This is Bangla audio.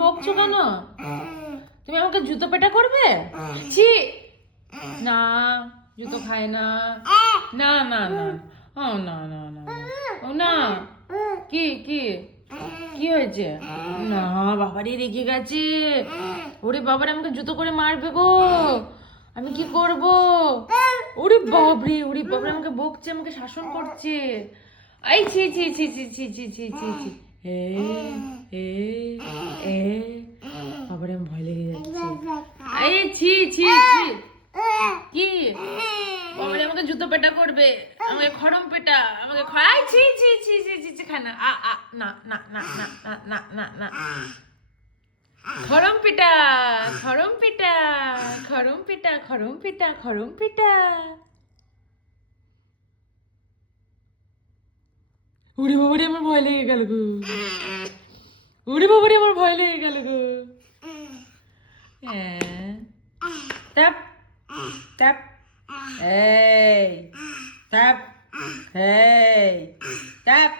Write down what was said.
বকছো কেন? তুমি আমাকে জুতো পেটা করবে? ছি, না, জুতো খায় না। না না না, ও না না না, ও না। কি কি কি হয়েছে? না, বাবারে রেগে গেছে। ওরে বাবারে, আমাকে জুতো করে মারবে গো। আমি কি করব? ওরে বাবরে, ওরে বাবরে, আমাকে বকছে, আমাকে শাসন করছে। এই ছি ছি ছি ছি ছি ছি ছি ছি ছি। এ এ এ বাবারে, আমি ভয় লেগে যাচ্ছে। এই ছি ছি ছি। কি? বাবারে, আমাকে জুতো পেটা করবে, আমাকে খড়ম পেটা, আমাকে খাই। ছি ছি ছি ছি ছি ছি, খায় না। না না না না না না না না। খড়ম পিটা, খড়ম পিটা, খড়ম পিটা, খড়ম পিটা, খড়ম পিটা। উড়ি বাবারে, আমার ভয় লেগে গেল গো। উড়ি বাবারে, আমার ভয় লেগে গেল গো। হ্যাঁ, ট্যাপ ট্যাপ, এই ট্যাপ, এই ট্যাপ।